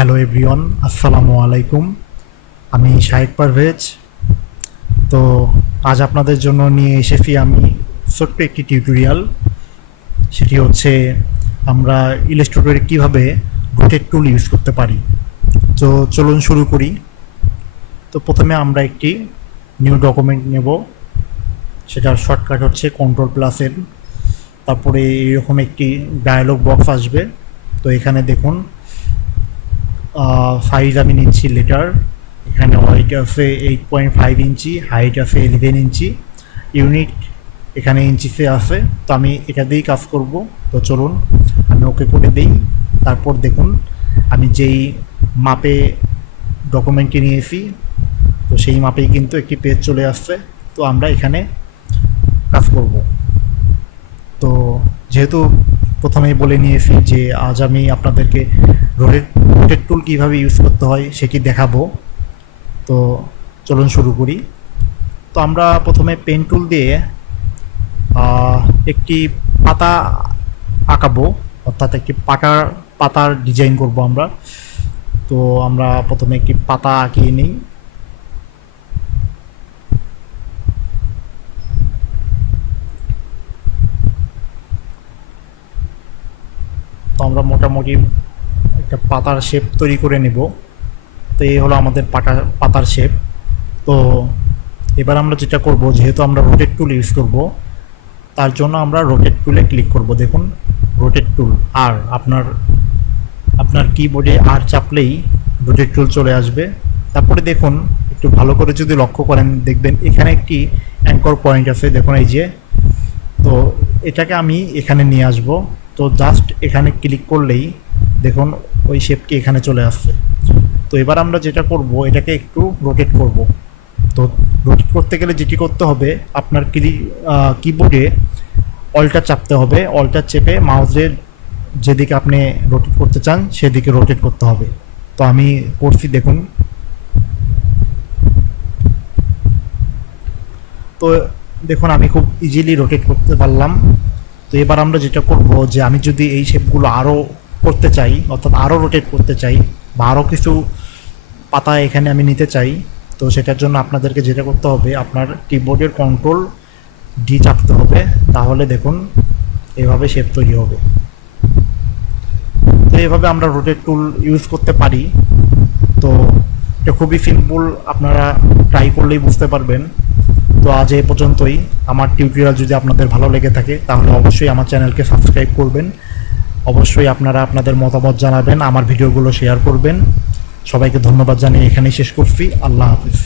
Hello everyone, আসসালামু আলাইকুম। আমি শাহিদ পারভেজ। তো আজ আপনাদের জন্য নিয়ে এসেছি আমি ছোট্ট একটি টিউটোরিয়াল। সেটি হচ্ছে আমরা ইলাস্ট্রেটরে কীভাবে রোটেট টুল ইউজ করতে পারি। তো চলুন শুরু করি। তো প্রথমে আমরা একটি নিউ ডকুমেন্ট নেব, সেটার শর্টকাট হচ্ছে Ctrl+N। তারপরে এরকম একটি ডায়ালগ বক্স আসবে। তো এখানে দেখুন সাইজ আমি নিচ্ছি লেটার। এখানে ওয়াইট আছে 8.5 ইঞ্চি, হাইট আছে 11 ইঞ্চি, ইউনিট এখানে ইঞ্চিতে আছে। তো আমি এটা দিয়েই কাজ করব। তো চলুন আমি ওকে করে দিই। তারপর দেখুন আমি যেই মাপে ডকুমেন্টটি নিয়েছি, তো সেই মাপেই কিন্তু একটি পেজ চলে আসছে। তো আমরা এখানে কাজ করব। তো যেহেতু প্রথমেই বলে নিয়েছি যে আজ আমি আপনাদেরকে রোটেট টুল কীভাবে ইউজ করতে হয় সেটি দেখাবো। তো চলুন শুরু করি। তো আমরা প্রথমে পেন টুল দিয়ে একটি পাতা আঁকাবো, অর্থাৎ একটি পাতার ডিজাইন করব আমরা। তো আমরা প্রথমে একটি পাতা আঁকিয়ে নিই। তো আমরা মোটামুটি একটা পাতার শেপ তৈরি করে নেব। তো এই হলো আমাদের পাতার শেপ। তো এবার আমরা যেটা করব, যেহেতু আমরা রোটেট টুল ইউজ করব, তার জন্য আমরা রোটেট টুলে ক্লিক করব। দেখুন রোটেট টুল, আর আপনার কিবোর্ডে আর চাপলেই রোটেট টুল চলে আসবে। তারপরে দেখুন একটু ভালো করে যদি লক্ষ্য করেন, দেখবেন এখানে একটি অ্যাঙ্কর পয়েন্ট আছে। দেখুন এই যে, তো এটাকে আমি এখানে নিয়ে আসব। তো জাস্ট এখানে ক্লিক করলেই দেখুন ওই শেপটি এখানে চলে আসছে। তো এবার আমরা যেটা করব, এটাকে একটু রোটেট করব। তো রোটেট করতে গেলে যেটি করতে হবে, আপনার কিবোর্ডে অল্টার চাপতে হবে। অল্টার চেপে মাউসের যেদিকে আপনি রোটেট করতে চান সেদিকে রোটেট করতে হবে। তো আমি করছি, দেখুন। তো দেখুন আমি খুব ইজিলি রোটেট করতে পারলাম। তো এবার আমরা যেটা করব, যে আমি যদি এই শেপগুলো আরও করতে চাই, অর্থাৎ আরও রোটেট করতে চাই, বা আরও কিছু পাতা এখানে আমি নিতে চাই, তো সেটার জন্য আপনাদেরকে যেটা করতে হবে, আপনার কিবোর্ডের Ctrl+D চাপতে হবে। তাহলে দেখুন এভাবে শেপ তৈরি হবে। তো এইভাবে আমরা রোটেট টুল ইউজ করতে পারি। তো এটা খুবই সিম্পল, আপনারা ট্রাই করলেই বুঝতে পারবেন। তো আজ এই পর্যন্তই। আমার টিউটোরিয়াল যদি আপনাদের ভালো লেগে থাকে তাহলে অবশ্যই আমার চ্যানেলকে সাবস্ক্রাইব করবেন। অবশ্যই আপনারা আপনাদের মতামত জানাবেন, আমার ভিডিওগুলো শেয়ার করবেন। সবাইকে ধন্যবাদ জানিয়ে এখানেই শেষ করছি। আল্লাহ হাফিজ।